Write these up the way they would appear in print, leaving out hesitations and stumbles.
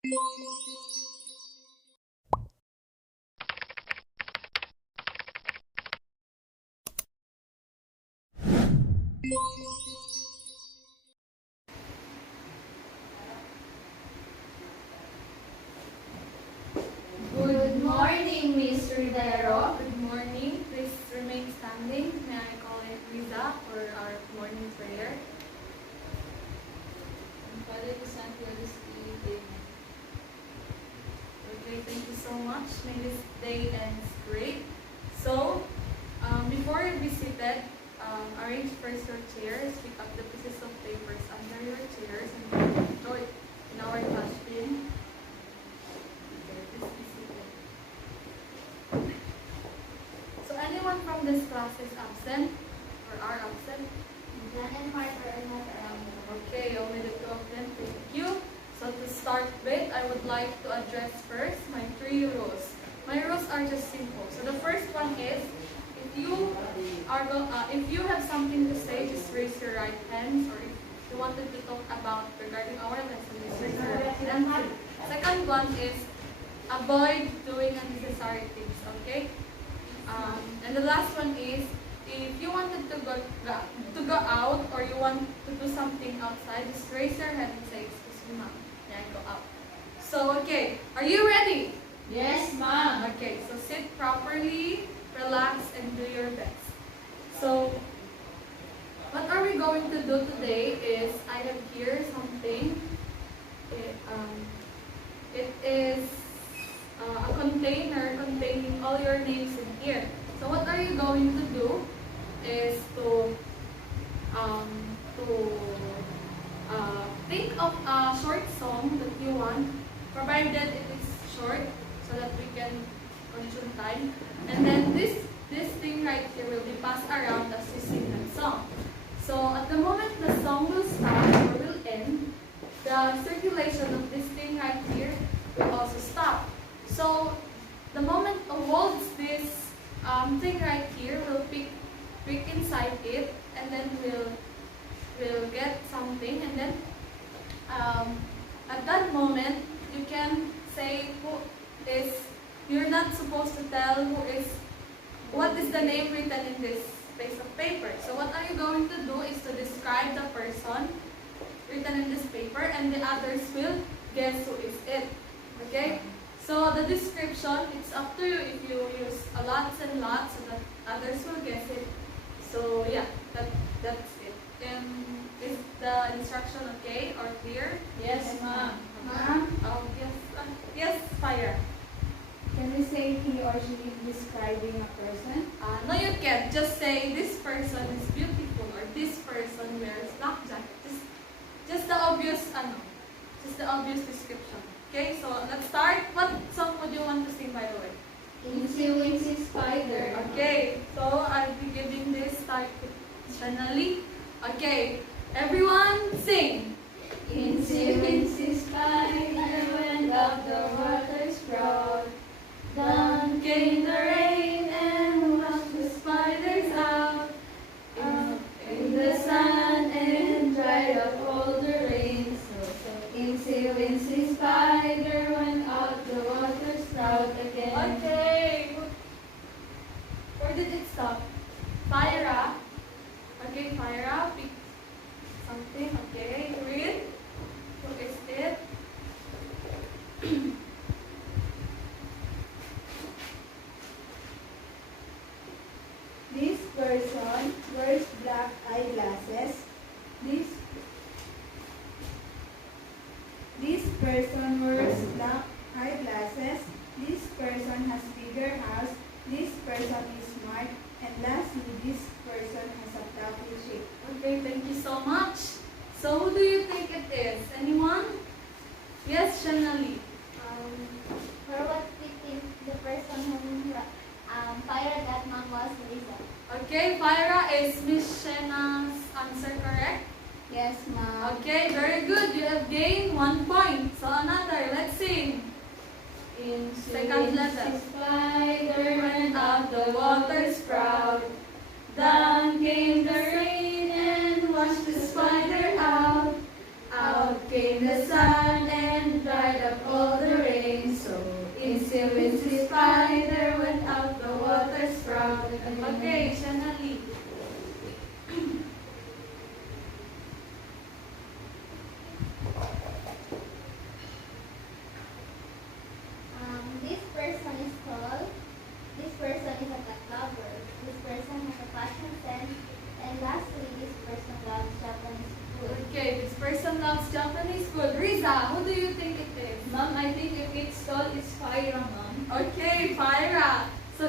Good morning, Miss Rivero. Good morning. Please remain standing. May I call it Riza for our morning prayer? Father, the Son, the Holy Spirit, amen. Okay, thank you so much. May this day ends great. So, before you be seated, arrange first your chairs. Pick up the pieces of papers under your chairs and throw it in our dustbin. Okay, please be seated. So, anyone from this class is absent or are absent? Jan and Mark are not around. Okay, only the two of them. Thank you. So to start with, I would like to address first my 3 rules. My rules are just simple. So the first one is, if you have something to say, just raise your right hand. Or if you wanted to talk about regarding our lesson, just raise your right hand. Second one is, avoid doing unnecessary things. Okay. And the last one is, if you wanted to go out or you want to do something outside, just raise your hand and say, "Excuse me, ma'am, may I go out?" So, okay, are you ready? Yes, ma'am. Okay, so sit properly, relax, and do your best. So, what are we going to do today is, I have here something. It is a container containing all your names in here. So, what are you going to do is to think of a short song that you want, provided it is short, so that we can consume time. And then this thing right here will be passed around as you sing that song. So at the moment the song will stop or will end, the circulation of this thing right here will also stop. So the moment who holds this thing right here will pick inside it, and then we'll get something, and then at that moment you can say who is. You're not supposed to tell what is the name written in this piece of paper. So what are you going to do is to describe the person written in this paper, and the others will guess who is it. Okay? So the description, it's up to you if you use lots and lots so that others will guess it. So yeah, that's it. Is the instruction okay or clear? Yes, ma'am. Ma'am? Oh, yes. Yes, Fire. Can we say he or she is describing a person? No, you can't. Just say this person is beautiful or this person wears black jacket. Just the obvious, just the obvious description. Okay, so let's start. What song would you want to sing, by the way? Incy Wincy Spider. Okay, so I'll be giving this start channelly. Okay, everyone sing. Incy Wincy Spider went up the water sprout. Down came the rain and washed the spiders out. In the sun and dried up all the rain. So Incy Wincy Spider went out the water sprout again. Okay, where did it stop? Fire. Okay, Fire, pick something. Okay, read. Who is it? This person wears black eyeglasses. This person wears black eyeglasses. This person has bigger house. This person is smart. And lastly, this person has a fluffy shape. Okay, thank you so much. So who do you think it is? Anyone? Yes, Shanali. For what we think the person whom Fire that mom was Lisa. Okay, Fyra, is Miss Shena's answer correct? Yes, ma'am. Okay, very good. You have gained 1 point. So another, let's sing. Incy Second letter. Wincy Spider went up the water sprout. Down came the rain and washed the spider out. Out came the sun and dried up all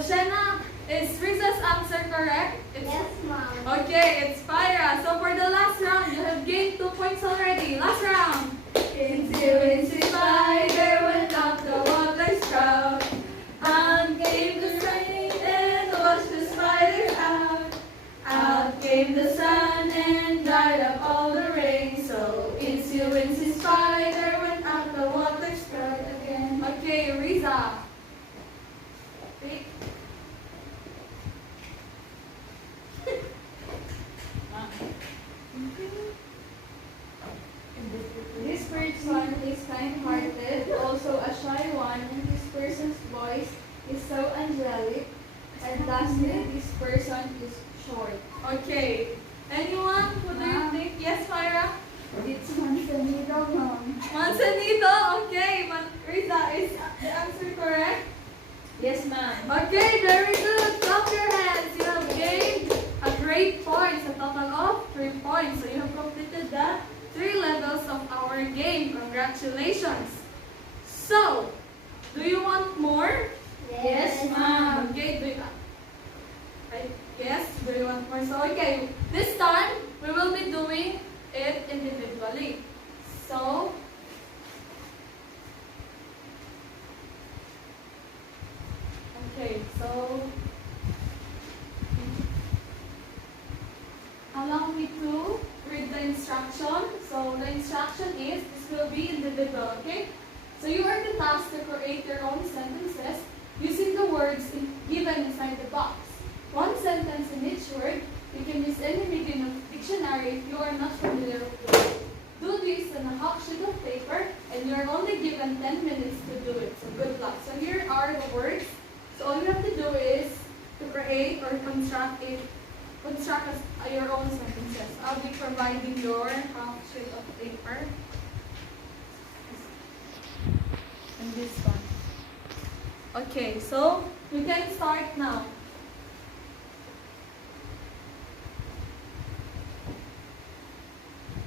Shenna, is Riza's answer correct? Yes, ma'am. Okay, it's Pyra. So for the last round, you have gained 2 points already. Last round. Incy Wincy Spider went up the water spout. On came the rain and washed the spider out. Out came the sun and dried up all the rain. So Incy Wincy Spider went up the water spout again. Okay, Riza. Wait. This person is kind-hearted, also a shy one, and this person's voice is so angelic. And lastly, this person is short. Okay. Anyone? Who do you think? Yes, Myra? It's Manzanito, ma'am. Manzanito. Okay. Riza, is the answer correct? Yes, ma'am. Okay, very good. Clap your hands. You have gained a great points, a total of 3 points. So you have completed the 3 levels of our game. Congratulations. So, do you want more? Yes, ma'am. Okay, yes, do you want more? So, okay, this time we will be doing it individually. So, okay, so allow me to read the instruction. So the instruction is, this will be individual, okay? So you are the task to create your own sentences using the words given inside the box. One sentence in each word. You can use any medium of dictionary if you are not familiar with it. Do this on a half sheet of paper and you are only given 10 minutes to do it. So good luck. So here are the words. So all you have to do is to create or construct your own sentences. I'll be providing your half sheet of paper and this one. Okay, so you can start now.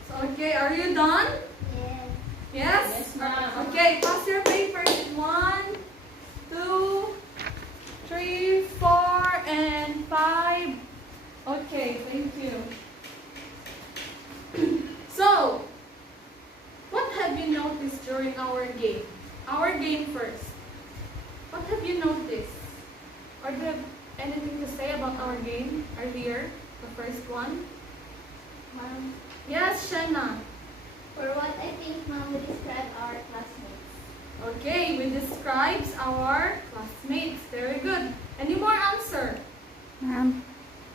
So okay, are you done? Yes. Yes? Yes, ma'am. Okay, pass your papers in 1, 2, 3, 4, and 5. Okay, thank you. So, what have you noticed during our game? Our game first. What have you noticed? Or do you have anything to say about our game earlier? The first one? Ma'am, Yes, Shanna. for what I think, ma'am, we describe our classmates. Okay, we describes our classmates. Very good. Any more answer? Ma'am,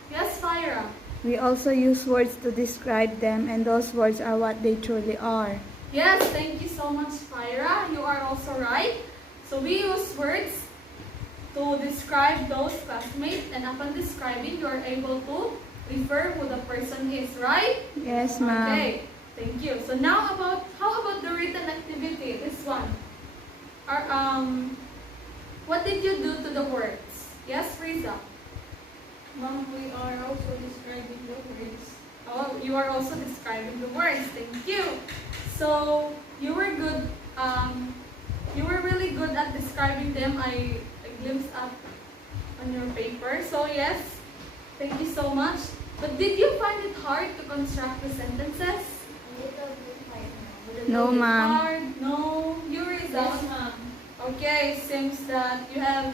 Yes, Fyra. we also use words to describe them, and those words are what they truly are. Yes, thank you so much, Fyra. You are also right. So we use words to describe those classmates, and upon describing, you are able to refer who the person is, right? Yes, ma'am. Okay, thank you. So now how about the written activity? This one. What did you do to the words? Yes, Riza. Ma'am, we are also describing the words. Oh, you are also describing the words. Thank you. So you were good. You were really good at describing them. I glimpsed up on your paper. So yes, thank you so much. But did you find it hard to construct the sentences? A little bit hard, ma'am. No, ma'am. Hard? No. You result. Yes, ma'am. Okay, seems that you have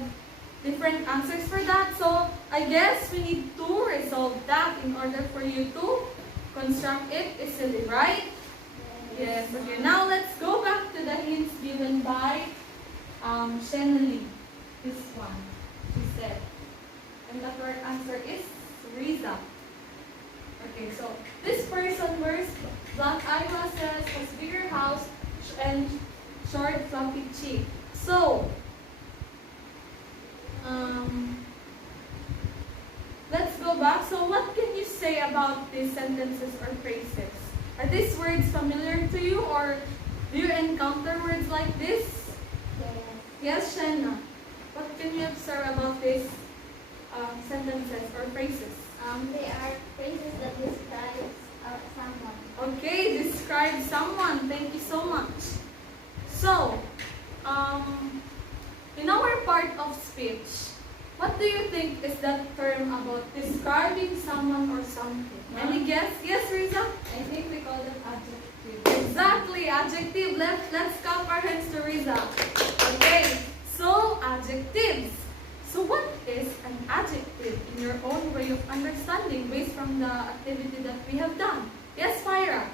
different answers for that. So I guess we need to resolve that in order for you to construct it easily, right? Yes. Okay. Now let's go back to the hints given by Shenli. This one, she said, and the correct answer is Riza. Okay. So this person wears black eyeglasses, has bigger house, and short fluffy cheek. So let's go back. So what can you say about these sentences or phrases? Are these words familiar to you, or do you encounter words like this? Yes. Yes, Shenna. What can you observe about these sentences or phrases? They are phrases that describe someone. Okay, describe someone. Thank you so much. So, in our part of speech, What do you think is that term about describing someone or something? Any guess? Yes, Riza? I think we call them adjectives. Exactly, adjective. Let's clap our hands to Riza. Okay, so adjectives. So what is an adjective in your own way of understanding based from the activity that we have done? Yes, Fyra?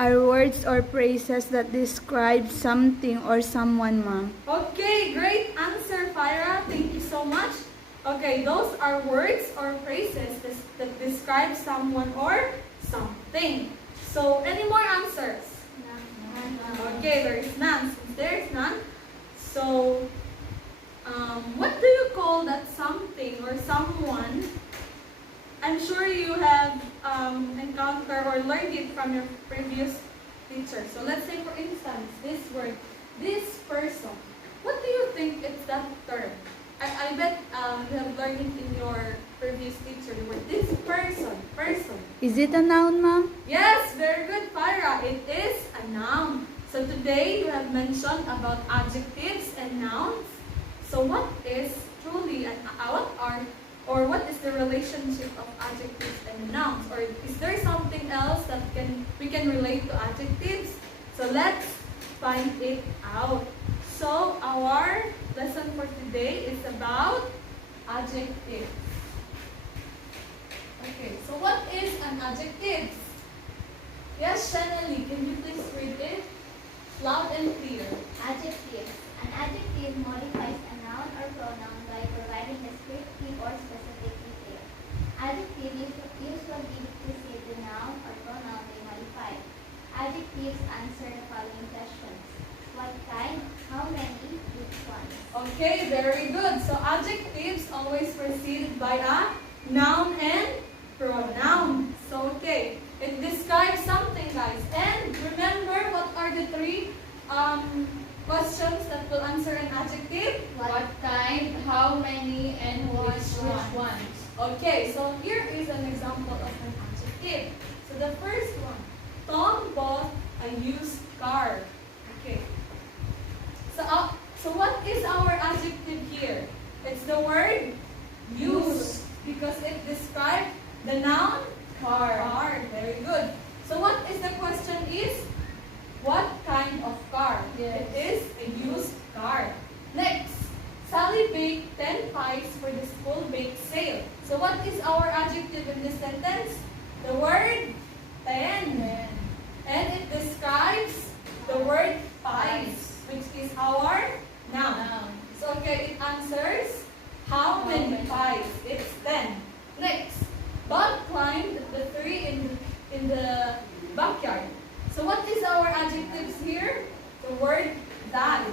Are words or phrases that describe something or someone, ma'am. Okay, great answer, Fyra. Thank you so much. Okay, those are words or phrases that describe someone or something. So, any more answers? Okay, there is none. Since there is none, so what do you call that something or someone? I'm sure you have encountered or learned it from your previous teacher. So let's say, for instance, this word, this person. What do you think is that term? I bet you have learned it in your previous teacher. The word this person. Is it a noun, ma'am? Yes, very good, Fyra. It is a noun. So today you have mentioned about adjectives and nouns. So what is truly what is the relationship of adjectives and nouns? Or is there something else that we can relate to adjectives? So let's find it out. So our lesson for today is about adjectives. Okay, so what is an adjective? Yes, Shanali, can you please read it loud and clear? Adjectives. An adjective modifies a noun or pronoun by providing descriptive or specific detail. Adjectives usually precede the noun or pronoun they modify. Adjectives answer the following questions. What kind? How many? Which ones? Okay, very good. So adjectives always preceded by a noun and pronoun. So okay, it describes something, guys. And remember, what are the three questions that will answer an adjective? What kind, how many, and which ones? Okay, so here is an example of an adjective. So the first one, Tom bought a used car. Okay. So what is our adjective here? It's the word used because it describes the noun car. Very good. So what is the question is? What kind of car? Yes. It is a used car. Next, Sally baked 10 pies for the school bake sale. So what is our adjective in this sentence? The word 10. And it describes the word pies, which is our noun. So okay, it answers how many pies? It's 10. Next, Bob climbed the tree in the backyard. So what is our adjectives here? The word that.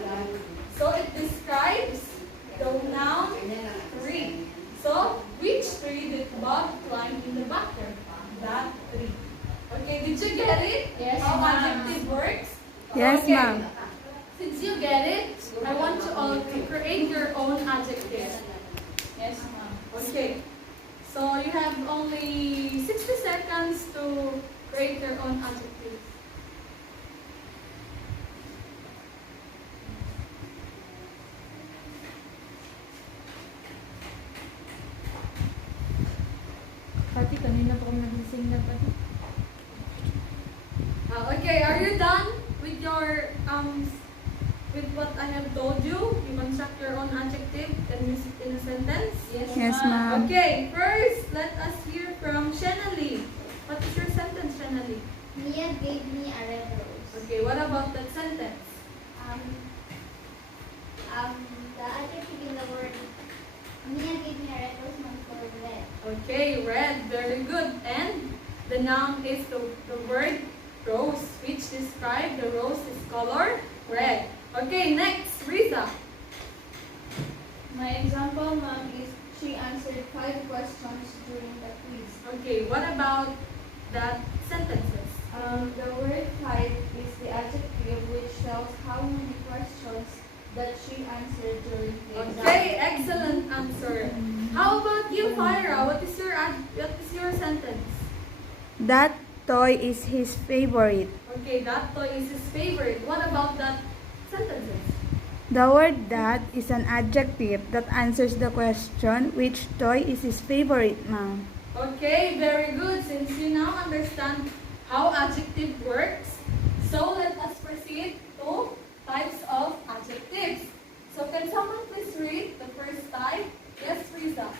So it describes the noun tree. So which tree did Bob climb in the backyard? That tree. Okay, did you get it? Yes, How ma'am. adjective works? Yes, Okay. ma'am. Since you get it, I want you all to create your own adjective. Yes, ma'am. Okay. So you have only 60 seconds to create your own adjective. Pati kanina pa kami nagising na pati. Okay, are you done with your with what I have told you? You construct your own adjective and use it in a sentence. Yes, ma'am. Okay, first let us hear from Shanali. What is your sentence, Shanali? Mia gave me a red rose. Okay, what about that sentence? The adjective in the word Mia gave me a red rose means for red. Okay, red, very good. And the noun is the word rose, which describe the rose's color red. Okay, next, Riza. My example, ma'am, is she answered 5 questions during the quiz. Okay, what about that sentences? The word 5 is the adjective which tells how many questions that she answered during the exam. Okay, excellent answer. How about you, Fyra? What is your sentence? That toy is his favorite. Okay, that toy is his favorite. What about that sentences? The word that is an adjective that answers the question, which toy is his favorite, ma'am? Okay, very good. Since you now understand how adjective works, so let us proceed to types of adjectives. So can someone please read the first type? Yes, Riza.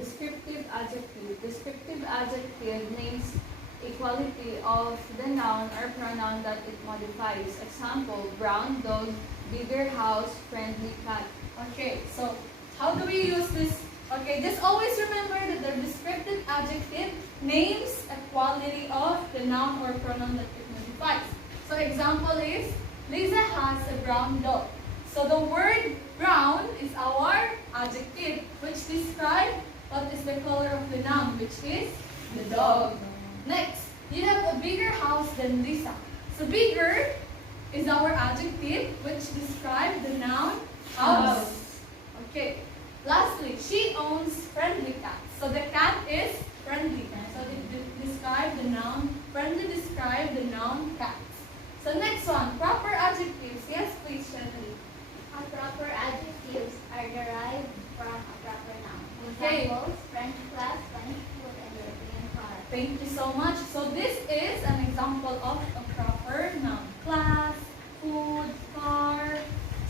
Descriptive adjective. Descriptive adjective names a quality of the noun or pronoun that it modifies. Example, brown dog, bigger house, friendly cat. Okay, so how do we use this? Okay, just always remember that the descriptive adjective names a quality of the noun or pronoun that it modifies. So example is, Lisa has a brown dog. So the word brown is our adjective, which describes what is the color of the noun, which is the dog. Next, you have a bigger house than Lisa. So bigger is our adjective, which describes the noun house. Okay. Lastly, she owns friendly cat. So the cat is friendly. So it describe the noun, friendly describe the noun cat. So next one, proper adjectives. Yes, please, Shelly. Proper adjectives are derived from a proper noun. Okay. Examples, French class, Spanish food, and European car. Thank you so much. So this is an example of a proper noun. Class, food, car.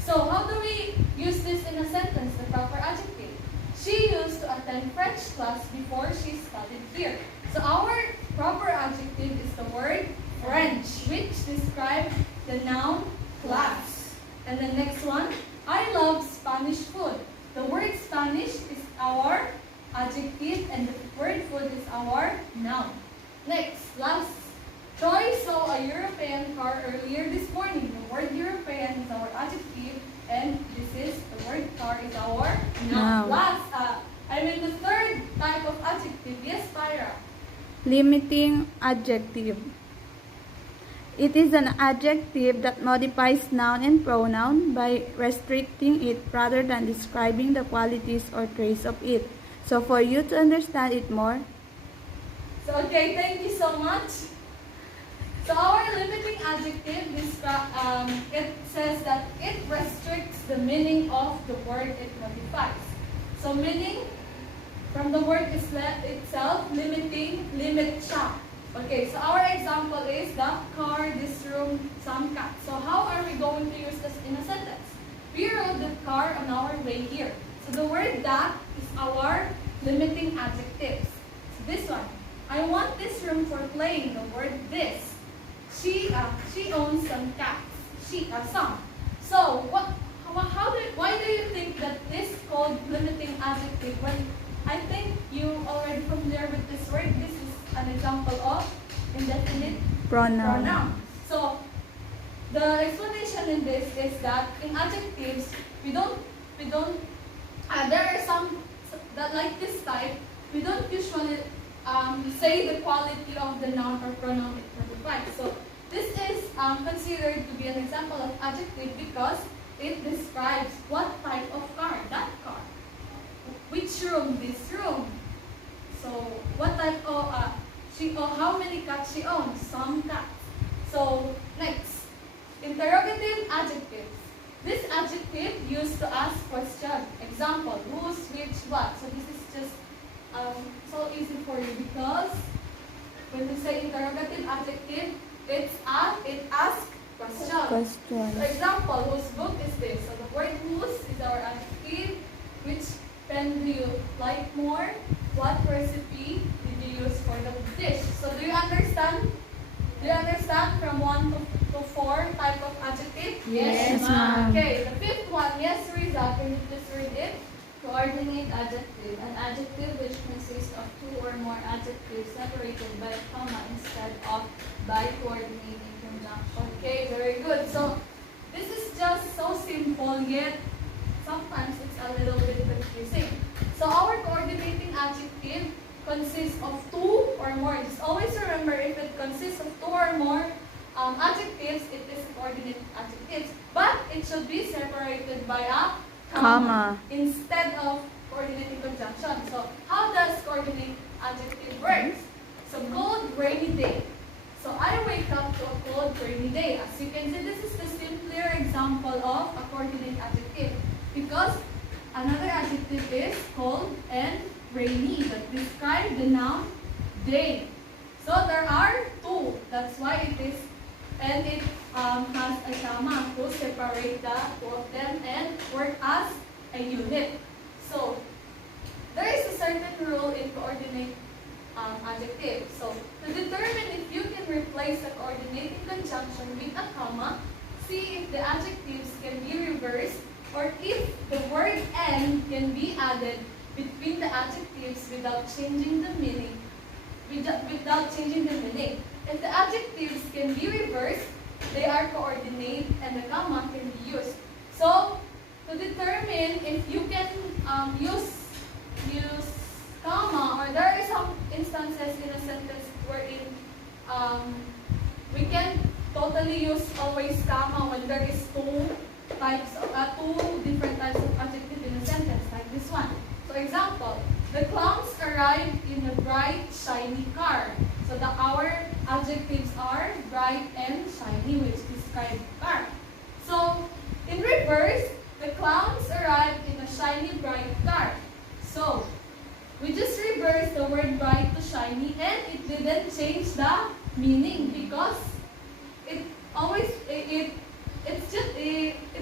So how do we use this in a sentence, the proper adjective? She used to attend French class before she studied here. So our proper adjective is the word French, which describes the noun class. And the next one, I love Spanish food. The word Spanish is our adjective and the word food is our noun. Next, last. Troy saw a European car earlier this morning. The word European is our adjective and this is the word car is our noun. Noun. Last, the third type of adjective. Yes, Pyra. Limiting adjective. It is an adjective that modifies noun and pronoun by restricting it rather than describing the qualities or traits of it. So for you to understand it more, So okay, thank you so much. So our limiting adjective, it says that it restricts the meaning of the word it modifies. So meaning, from the word itself, limiting, limit siya. Okay, so our example is the car, this room, some cat. So how are we going to use this in a sentence? We rode the car on our way here. So the word that is our limiting adjectives. So this one, I want this room for playing. The word this. She owns some cats. Some. So why do you think that this called limiting adjective? When I think you already familiar with this word. This is an example of indefinite pronoun. So the explanation in this is that in adjectives there are some that like this type we don't usually say the quality of the noun or pronoun it modifies. So this is considered to be an example of adjective because it describes what type of car, that car. Which room, this room. So what type of, how many cats she owns, some cats. So next, interrogative adjectives. This adjective used to ask question. Example, whose, which, what. So this is just so easy for you because when we say interrogative adjective, it asks question. For example, whose book is this? So the word whose is our adjective. Which pen do you like more? What recipe did you use for the dish? So do you understand? Do you understand from 1 to 4 type of adjective? Yes, ma'am. Okay, the fifth one. Yes, Riza, can you please read it? Coordinate adjective. An adjective which consists of two or more adjectives separated by a comma instead of by coordinating conjunction. Okay, very good. So this is just so simple, yet sometimes it's a little bit confusing. So our coordinating adjective consists of 2 or more. Just always remember, if it consists of 2 or more adjectives, it is coordinating adjectives. But it should be separated by a comma instead of coordinating conjunction. So how does coordinate adjective work? So cold, rainy day. So I wake up to a cold, rainy day. As you can see, this is the simpler example of a coordinate adjective because another adjective is cold and rainy that describe the noun day. So there are two. That's why it is, and it has a comma to separate the two of them and work as a unit. So there is a certain rule in coordinate adjective. So to determine if you can replace the coordinating conjunction with a comma, see if the adjectives can be reversed or if the word and can be added between the adjectives without changing the meaning. Without changing the meaning. If the adjectives can be reversed, they are coordinate and the comma can be used. So to determine if you can use comma, or there are some instances in a sentence wherein we can totally use always comma when there is two different types of adjective in a sentence, like this one. So example, the clowns arrived in a bright, shiny car. So our adjectives are bright and shiny, which describe the car. So in reverse, the clowns arrived in a shiny, bright car. So we just reversed the word bright to shiny, and it didn't change the meaning because it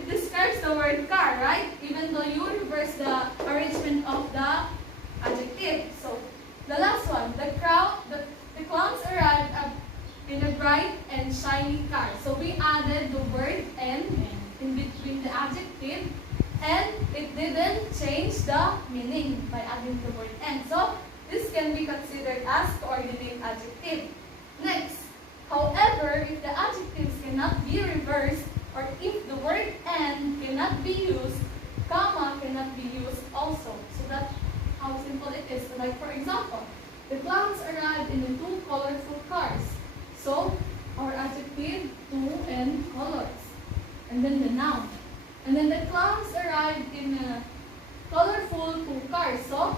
describes the word car, right? Even though you reverse the arrangement of the adjective. So the last one, the clowns arrived in a bright and shiny car. So we added the word and in between the adjective, and it didn't change the meaning by adding the word and. So this can be considered as coordinate adjective. Next, however, if the adjectives cannot be reversed, or if the word and cannot be used, comma cannot be used also. So that's how simple it is. Like for example, the clowns arrived in the two colorful cars. So our adjective, two and colors. And then the noun. And then the clowns arrived in a colorful two cars. So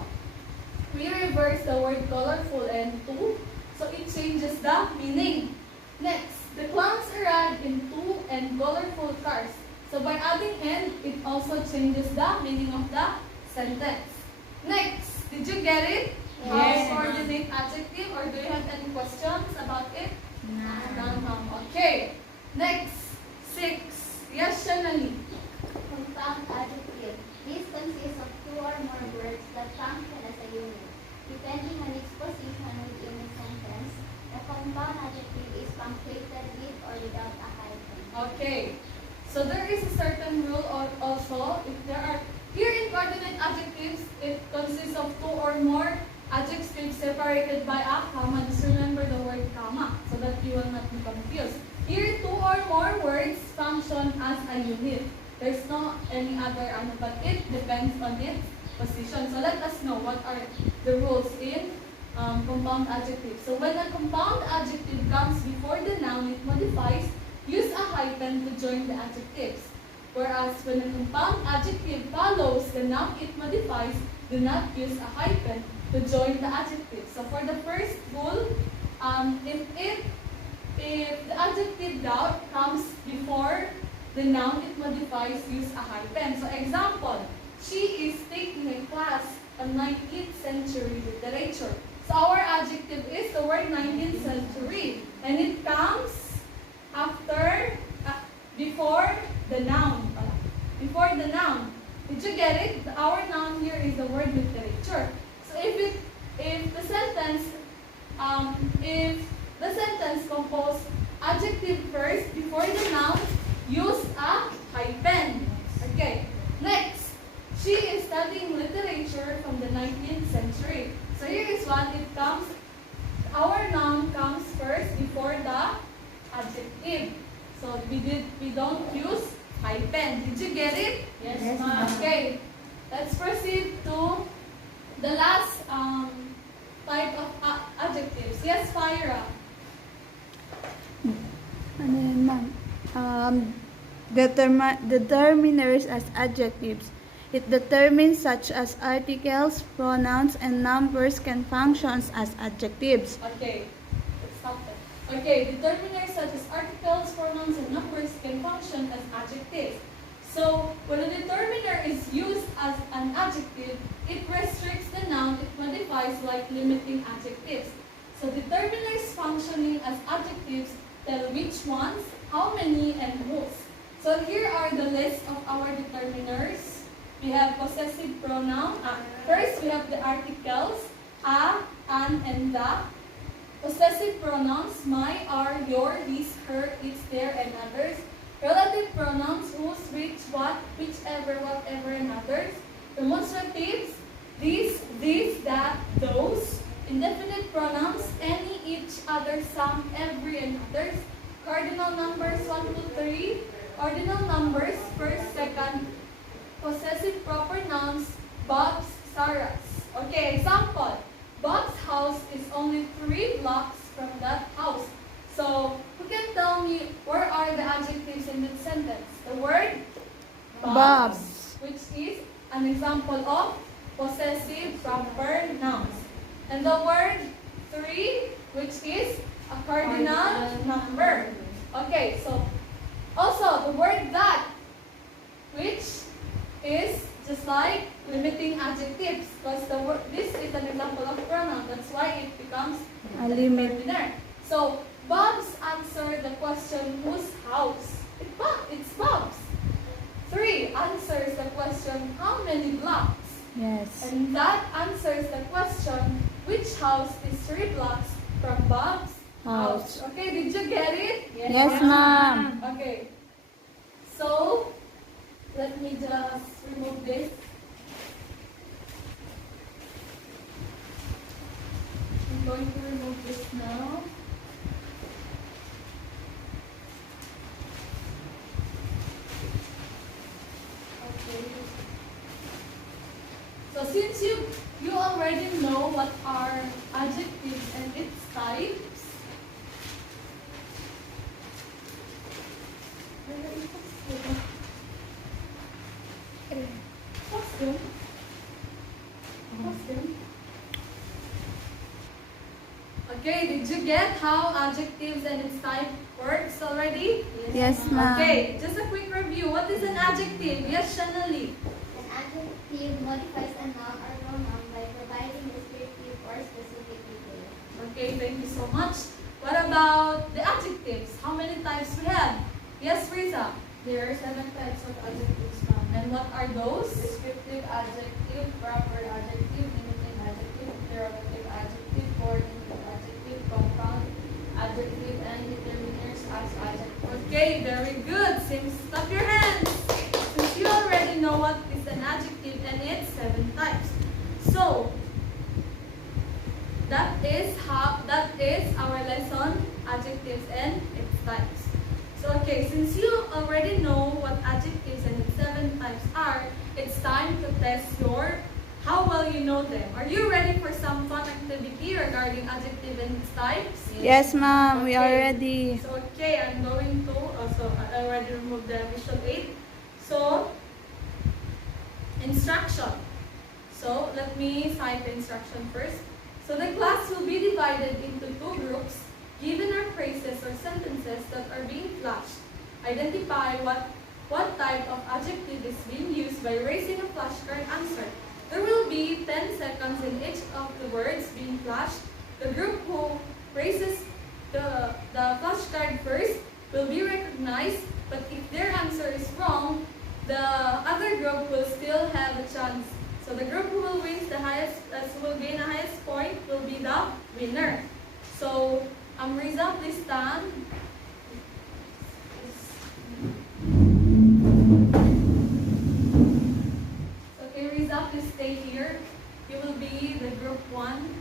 we reverse the word colorful and two. So it changes the meaning. Next, the clowns arrived in two and colorful cars. So by adding and, it also changes the meaning of the sentence. Next, did you get it? Yes. Coordinate adjective, or do you have any questions about it? None. Okay. Next, 6. Yes, Shanali. Compound adjective. This consists of two or more words that function as a unit. Depending on its position within a sentence, the compound adjective is punctuated with or without a hyphen. Okay. So there is a certain rule also. If there are here in coordinate adjectives, it consists of two or more adjectives separated by a comma. Just remember the word comma so that you will not be confused. Here, two or more words function as a unit. There's no any other but it depends on its position. So let us know what are the rules in compound adjectives. So when a compound adjective comes before the noun, it modifies. Use a hyphen to join the adjectives. Whereas when a compound adjective follows the noun it modifies, do not use a hyphen to join the adjective. So for the first rule, if the adjective doubt comes before the noun it modifies, use a hyphen. So example, she is taking a class on 19th century literature. So our adjective is the word 19th century, and it comes after, before the noun. Before the noun. Did you get it? Our noun here is the word literature. So if the sentence composed adjective first before the noun, use a hyphen. Okay. Next, she is studying literature from the 19th century. So here is one. It comes. Our noun comes first before the adjective. So we don't use hyphen. Did you get it? Yes, ma'am. Okay. Let's proceed to the last type of adjectives. Yes, Fyra. Ano yun, ma'am? Determiners as adjectives. It determines such as articles, pronouns, and numbers can function as adjectives. Okay. Let's stop there. Okay, determiners such as articles, pronouns, and numbers can function as adjectives. So, when a determiner is used as an adjective, it restricts the noun it modifies, like limiting adjectives. So, determiners functioning as adjectives tell which ones, how many, and whose. So, here are the list of our determiners. We have possessive pronoun. First, we have the articles, a, an, and the. Possessive pronouns, my, our, your, his, her, its, their, and others. Relative pronouns, whose, which, what, whichever, whatever, and others. Demonstratives, these, that, those. Indefinite pronouns, any, each, other, some, every, and others. Cardinal numbers, 1, 2, 3. Ordinal numbers, first, second. Possessive proper nouns, Bob's, Sarah's. Okay, example. Bob's house is only 3 blocks from that house. So, who can tell me where are the adjectives in this sentence? The word Bob's, which is an example of possessive proper nouns. And the word 3, which is a cardinal number. Okay, so also the word that, which is just like limiting adjectives, because this is an example of pronoun. That's why it becomes a limit. determiner. So Bob's answered the question, whose house? It's Bob's. 3 answers the question, how many blocks? Yes. And that answers the question, which house is 3 blocks from Bob's house? Okay, did you get it? Yes, ma'am. Okay. So, let me just remove this. I'm going to remove this now. Okay. So since you already know what are adjectives and its types, okay, did you get how adjectives and its type works already? Yes, ma'am. Okay, just a quick review. What is an adjective? Yes, Shanali. An adjective modifies a noun or pronoun by providing descriptive or specific detail. Okay, thank you so much. What about the adjectives? How many types we have? Yes, Riza. There are 7 types of adjectives, ma'am. And what are those? Descriptive adjective, proper adjective, limiting adjective, interrogative adjective, coordinative adjective, compound adjective, and determiners as adjectives. Okay, very good. Stop your hands. Since you already know what is an adjective and its 7 types. So, that is our lesson, adjectives and its types. So, okay, since you already know what adjectives and its 7 types are, it's time to test how well you know them. Are you ready for some fun activity regarding adjective and its types? Yes, ma'am. We are Okay. ready. So, okay, I'm going to also, I already removed the visual aid. So, instruction. So, let me cite the instruction first. So, the class will be divided into 2 groups. Given are phrases or sentences that are being flashed. Identify what type of adjective is being used by raising a flashcard answer. There will be 10 seconds in each of the words being flashed. The group who raises the flashcard first will be recognized, but if their answer is wrong, the other group will still have a chance. So the group who will gain the highest point will be the winner. So, Riza, please stand. Okay, Riza, please stay here. You will be the group 1.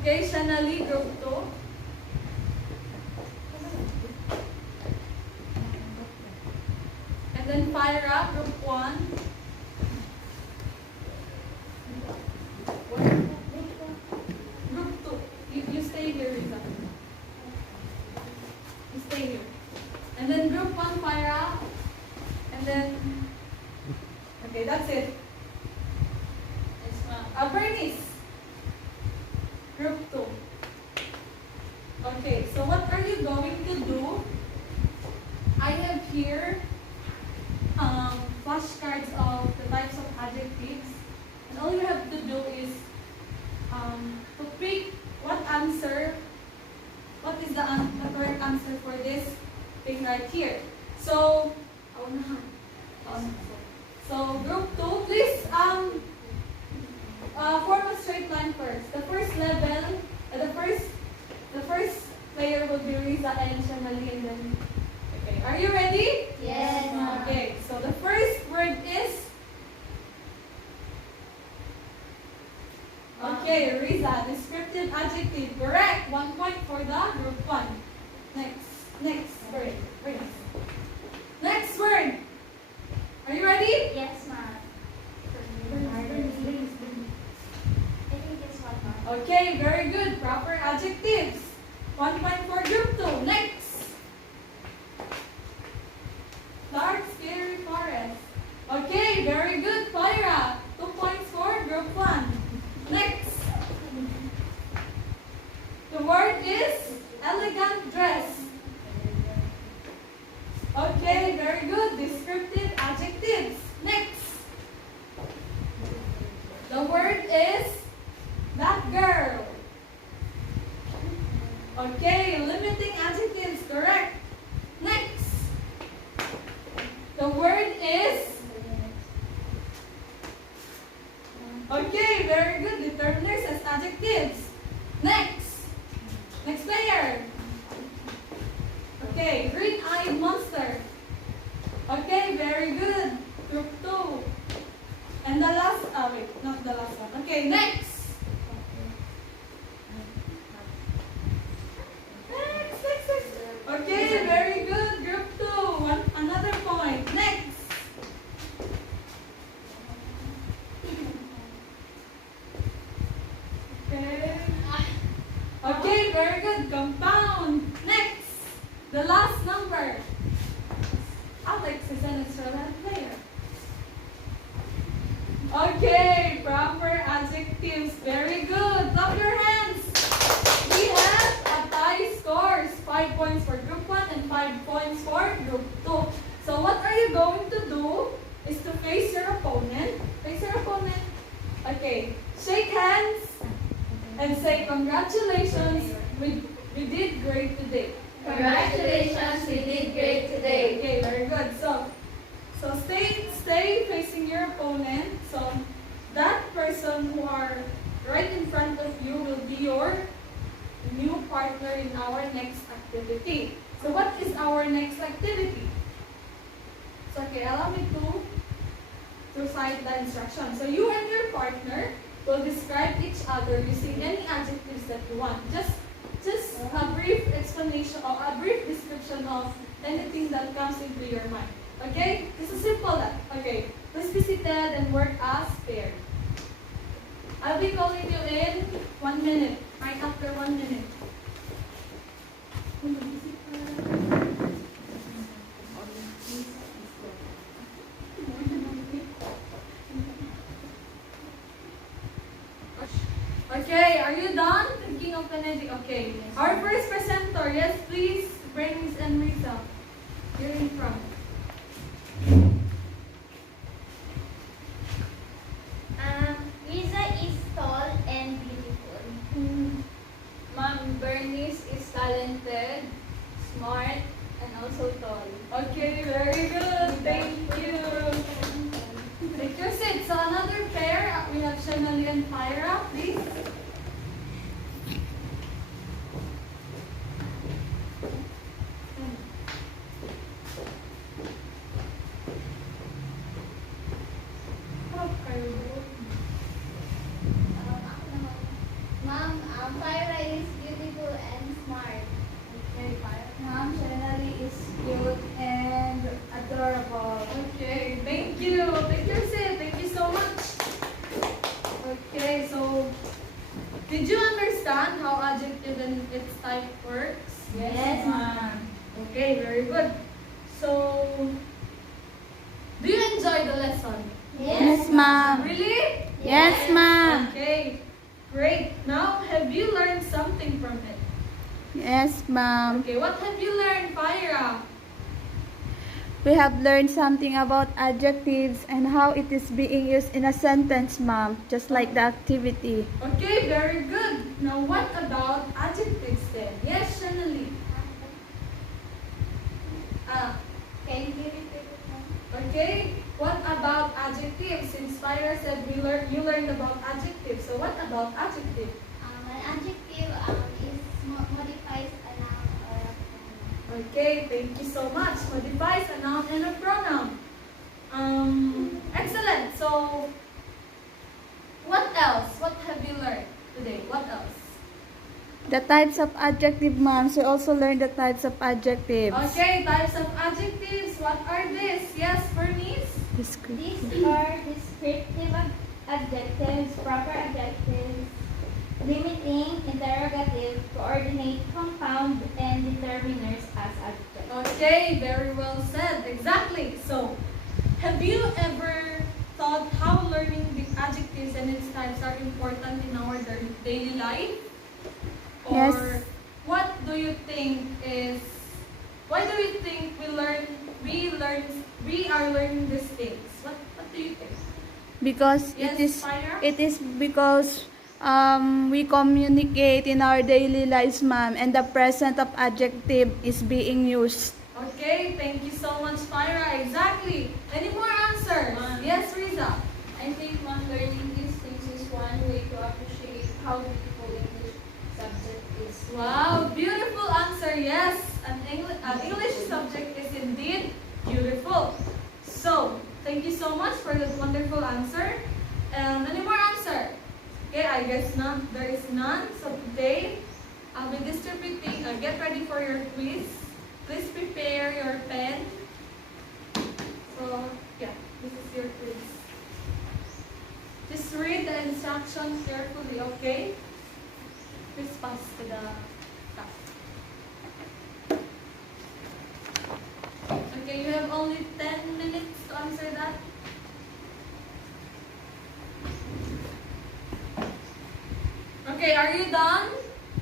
Okay, Shanali, group 2. And then Pyra, group 1. Group 2. You stay here, Riza. You stay here. And then group 1, Pyra. And then, okay, that's it. Yes, ma'am. Bernice. Group 2. Okay, so what are you going to do? I have here flashcards of the types of adjectives. And all you have to do is to pick what is the correct answer for this thing right here. So, group 2, please form a straight line first. The first level, the first player will be Riza and Shamali, and then. Okay, are you ready? Yes, ma'am. Okay, so the first word is. Okay, Riza, descriptive adjective. Correct. 1 point for the group 1. Next word. Next word. Are you ready? Yes, ma'am. I think it's one more. Okay, very good. Proper adjectives. 1 point for group 2. Next. Dark, scary forest. Okay, very good. Pyra. 2 points for group 1. Next. The word is elegant dress. Okay, very good. Descriptive adjectives. Next. The word is that girl. Okay, limiting adjectives. Correct. Next. The word is. Okay, very good. Determiners as adjectives. Next. Next player. Okay, green-eyed monster. Okay, very good. Group 2. And the last, wait, not the last one. Okay, next. Next. Okay, very good. Group 2. Another point. Next. Okay, very good. Compound. Next. The last number. Alex is an excellent player. Okay, proper adjectives. Very good. Clap your hands. We have a tie scores. 5 points for group 1 and 5 points for group 2. So what are you going to do is to face your opponent. Face your opponent. Okay. Shake hands and say congratulations. We did great today. Congratulations, we did great today. Okay, very good. So stay facing your opponent. So that person who are right in front of you will be your new partner in our next activity. So what is our next activity? So okay, allow me to recite the instructions. So you and your partner will describe each other using any adjectives that you want. Just a brief explanation or a brief description of anything that comes into your mind. Okay? This is simple that. Okay. Please be seated and work as paired. I'll be calling you in 1 minute. Right after 1 minute. Okay, are you done thinking of an idea? Okay. Our first presenter, yes, please bring Miss Enrisa. You're in front. Riza is tall and beautiful. Ma'am Bernice is talented, smart, and also tall. Okay, very good. Thank you. Take your seat. So another pair, we have Shanali and Pyra, please. Ma'am, Pyra is beautiful and smart. Okay, Pyra. Ma'am, Shanali is cute and adorable. Okay, thank you. Take your seat. Thank you so much. Okay, so did you understand how adjective and its type works? Yes, ma'am. Okay, very good. So, do you enjoy the lesson? Yes, ma'am. Really? Yes, ma'am. Okay. Great. Now, have you learned something from it? Yes, ma'am. Okay, what have you learned, Pyra? We have learned something about adjectives and how it is being used in a sentence, ma'am, just like the activity. Okay, very good. Now, what about adjectives then? Yes, Shanali. Can you repeat it, ma'am? Okay, what about adjectives? Since Pyra said you learned about adjectives. So, what about adjective? An adjective is modifies a noun or a pronoun. Okay, thank you so much. Modifies a noun and a pronoun. Excellent. So, what else? What have you learned today? What else? The types of adjective, ma'am. We also learned the types of adjectives. Okay, types of adjectives. What are these? Yes, Bernice? Descriptive. These are descriptive adjectives, proper adjectives, limiting, interrogative, coordinate, compound, and determiners as adjectives. Okay, very well said. Exactly. So, have you ever thought how learning the adjectives and its types are important in our daily life? Or Yes. what do you think is, why do you think we are learning these things? What do you think? Because Yes, Pyra? it is because we communicate in our daily lives, ma'am, and the present of adjective is being used. Okay, thank you so much, Pyra. Exactly. Any more answers? Yes, Riza. I think learning these things is one way to appreciate how beautiful English subject is. Wow, beautiful answer. Yes, an English subject is indeed beautiful. So, thank you so much for that wonderful answer. Any more answer? Okay, I guess none. There is none. So today, I'll be distributing. Get ready for your quiz. Please prepare your pen. So, yeah, this is your quiz. Just read the instructions carefully, okay? Please pass to the staff. Okay, you have only 10 minutes to answer that. Okay, are you done?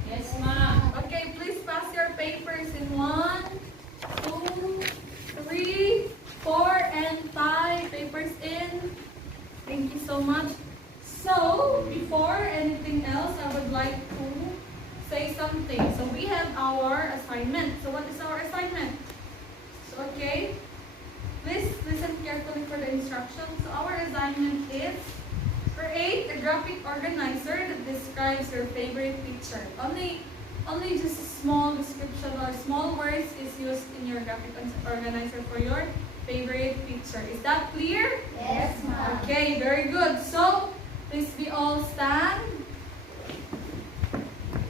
Yes, ma'am. Okay, please pass your papers in 1, 2, 3, 4, and 5. Papers in. Thank you so much. So, before anything else, I would like to say something. So, we have our assignment. So, what is our assignment? So, okay. Please listen carefully for the instructions. So, our assignment is create a graphic organizer that describes your favorite picture. Only just a small description or small words is used in your graphic organizer for your favorite picture. Is that clear? Yes, ma'am. Okay, very good. So, please we all stand.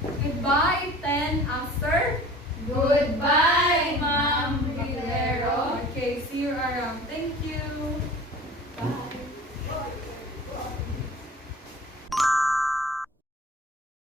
Goodbye, 10 after. Goodbye, ma'am.